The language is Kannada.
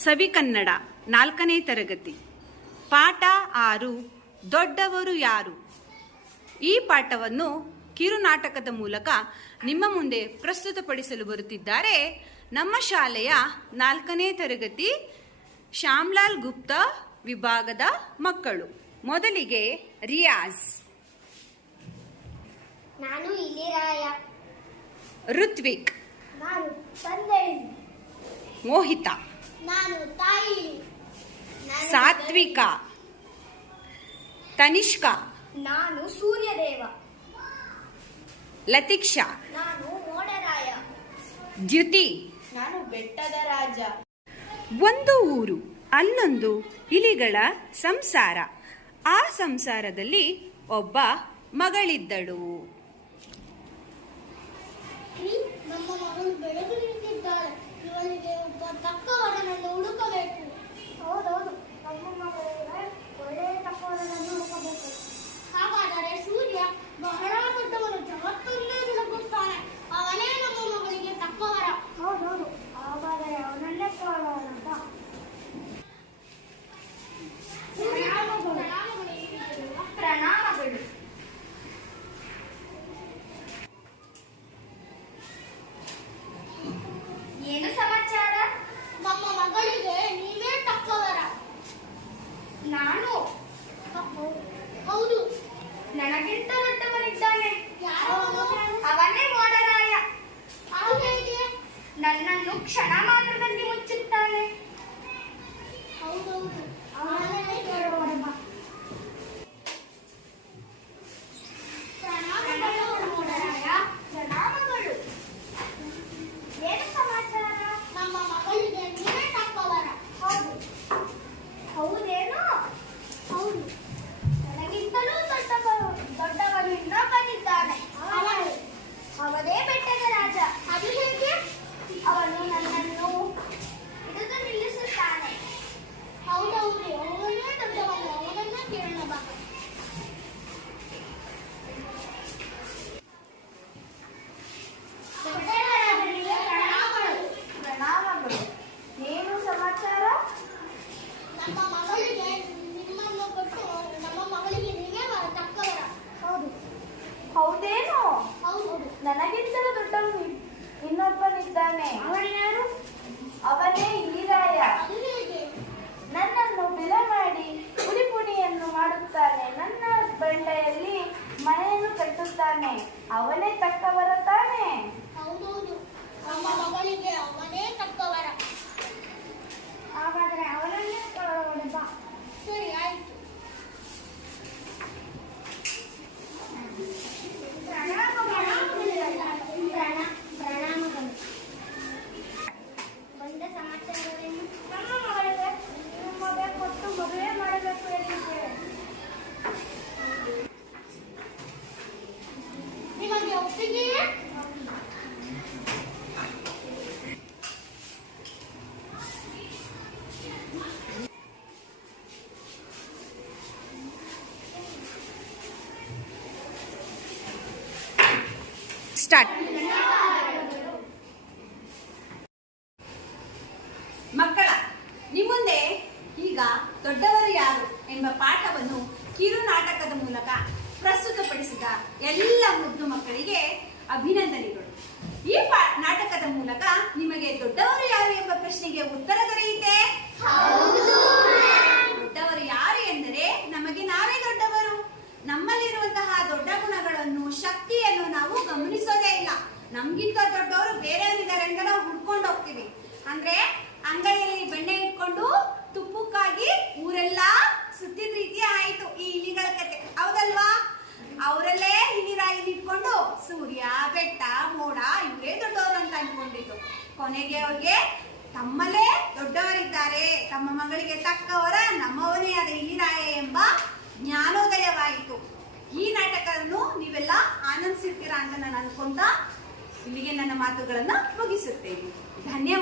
ಸವಿಕನ್ನಡ ನಾಲ್ಕನೇ ತರಗತಿ. ಪಾಠ ಆರು ದೊಡ್ಡವರು ಯಾರು? ಈ ಪಾಠವನ್ನು ಕಿರುನಾಟಕದ ಮೂಲಕ ನಿಮ್ಮ ಮುಂದೆ ಪ್ರಸ್ತುತಪಡಿಸಲು ಬರುತ್ತಿದ್ದಾರೆ ನಮ್ಮ ಶಾಲೆಯ ನಾಲ್ಕನೇ ತರಗತಿ ಶ್ಯಾಮ್ಲಾಲ್ ಗುಪ್ತಾ ವಿಭಾಗದ ಮಕ್ಕಳು. ಮೊದಲಿಗೆ ರಿಯಾಜ್. ನಾನು ಇಲಿರಾಯ ಋತ್ವಿಕ್. ಮೋಹಿತಾ. ಸಾತ್ವಿಕ. ತನಿಷ್ಕ. ನಾನು ಸೂರ್ಯದೇವ. ಲತಿಕ್ಷಾ. ನಾನು ಮೋಡರಾಯ. ದ್ಯುತಿ. ನಾನು ಬೆಟ್ಟದ ರಾಜ. ಒಂದು ಊರು ಅಲ್ಲೊಂದು ಇಲಿಗಳ ಸಂಸಾರ. ಆ ಸಂಸಾರದಲ್ಲಿ ಒಬ್ಬ ಮಗಳಿದ್ದಳು. ನಮ್ಮ ಮಗಳು ಬೆಳೆದು ನಿಂತಿದ್ದಾಳೆ ಇವಳಿಗೆ ತಕ್ಕವರನ್ನು ಹುಡುಕಬೇಕು. ಹೌದೌದು ನಮ್ಮ ಮಗಳಿಗೆ ಒಳ್ಳೆಯ ತಕ್ಕವರನನ್ನು ಹುಡುಕಬೇಕು ಹಾಗಾದರೆ ಸೂರ್ಯ ಬಹಳ ದೊಡ್ಡವನು ಜಗತ್ತನ್ನೇ ಬೆಳಗುತ್ತಾನೆ ಅವನೇ ನಮ್ಮ ಮಗಳಿಗೆ ತಕ್ಕವರ ಹೌದೌದು ಹಾಗಾದರೆ ಅವನನ್ನೇ ಕೇಳೋಣಂತ ಪ್ರಣಾಮಗಳು ಏನು ಸಮಾಚಾರ ನಮ್ಮ ಮಗಳಿಗೆ ನೀವೇ ತಕ್ಕವರ ನಾನು? ಹೌದು. ನನಗಿಂತ ದೊಡ್ಡವನಿದ್ದಾನೆ. ಅವನೇ ಮೋಡರಾಯ. ನನ್ನನ್ನು ಕ್ಷಣ ಮಾತ್ರದಲ್ಲಿ ಮುಚ್ಚುತ್ತಾನೆ. ಹೌದೌದು ಅವನನ್ನೇ ಕೇಳೋಣ ಪ್ರಣಾಮಗಳು ಮೋಡರಾಯ ಪ್ರಣಾಮಗಳು ಏನು ಸಮಾಚಾರ ನಮ್ಮ ಮಗಳಿಗೆ ನೀವೇ ತಕ್ಕವರ ಹೌದು ಹೌದೇನು ಹೌದು ನನಗಿಂತಲೂ ದೊಡ್ಡವರು ದೊಡ್ಡವರು ಇನ್ನೊಬ್ಬನಿದ್ದಾನೆ. ಅವನು ಬೆಟ್ಟದ ರಾಜ. ಅದು ಹೇಗೆ? ಅವನು ನನ್ನನ್ನು ಹಿಡಿದು ನಿಲ್ಲಿಸುತ್ತಾನೆ ಹೌದೌದು ಅವನೇ ದೊಡ್ಡವನು ಅವನನ್ನೇ ಕೇಳೋಣ ಬಾ ದೊಡ್ಡವರಾದರಿಗೆ ಪ್ರಣಾಮಗಳು ಪ್ರಣಾಮಗಳು ಏನು ಸಮಾಚಾರ ನಮ್ಮ ಮಗಳಿಗೆ ನಿಮ್ಮನ್ನು ಕೊಟ್ಟು ನಮ್ಮ ಮಗಳಿಗೆ ನೀವೇ ತಕ್ಕವರ ಹೌದು ಹೌದೇನು ಹೌದು ನನಗಿಂತಲೂ ದೊಡ್ಡವನು ಇನ್ನೊಬ್ಬನಿದ್ದಾನೆ. ಅವನೇ ಈರಾಯ ಸ್ಟಾರ್ಟ್ ಮಕ್ಕಳ ನಿಮ್ಮುಂದೆ ಈಗ ದೊಡ್ಡವರು ಯಾರು ಎಂಬ ಪಾಠವನ್ನು ಕಿರು ನಾಟಕದ ಮೂಲಕ ಪ್ರಸ್ತುತಪಡಿಸಿದ ಎಲ್ಲ ಮುದ್ದು ಮಕ್ಕಳಿಗೆ ಅಭಿನಂದನೆಗಳು. ಈ ನಾಟಕದ ಮೂಲಕ ನಿಮಗೆ ದೊಡ್ಡವರು ಯಾರು ಎಂಬ ಪ್ರಶ್ನೆಗೆ ಉತ್ತರ ದೊರೆಯುತ್ತೆ? ದೊಡ್ಡವರು ಯಾರು ಎಂದರೆ ನಮಗೆ ನಾವೇ ದೊಡ್ಡವರು. ನಮ್ಮಲ್ಲಿರುವಂತಹ ದೊಡ್ಡ ಗುಣಗಳನ್ನು ಶಕ್ತಿಯನ್ನು ನಾವು ಗಮನಿಸೋದೇ ಇಲ್ಲ. ನಮ್ಗಿಂತ ದೊಡ್ಡವರು ಬೇರೆಯವರಿದ್ದಾರೆ ಅಂತ ನಾವು ಹುಡ್ಕೊಂಡು ಹೋಗ್ತೀವಿ. ಅಂದ್ರೆ ಅಂಗೈಯಲ್ಲಿ ಬೆಣ್ಣೆ ಇಟ್ಕೊಂಡು ಕೊನೆಗೆ ಅವ್ರಿಗೆ ತಮ್ಮಲ್ಲೇ ದೊಡ್ಡವರಿದ್ದಾರೆ. ತಮ್ಮ ಮಗಳಿಗೆ ತಕ್ಕವರ ನಮ್ಮವನೇ ಆದ ಇಲ್ಲಿರಾಯ ಎಂಬ ಜ್ಞಾನೋದಯವಾಯಿತು. ಈ ನಾಟಕವನ್ನು ನೀವೆಲ್ಲ ಆನಂದಿಸಿರ್ತೀರಾ ಅಂತ ನಾನು ಅನ್ಕೊಂತ ಇಲ್ಲಿಗೆ ನನ್ನ ಮಾತುಗಳನ್ನು ಮುಗಿಸುತ್ತೇನೆ. ಧನ್ಯವಾದ.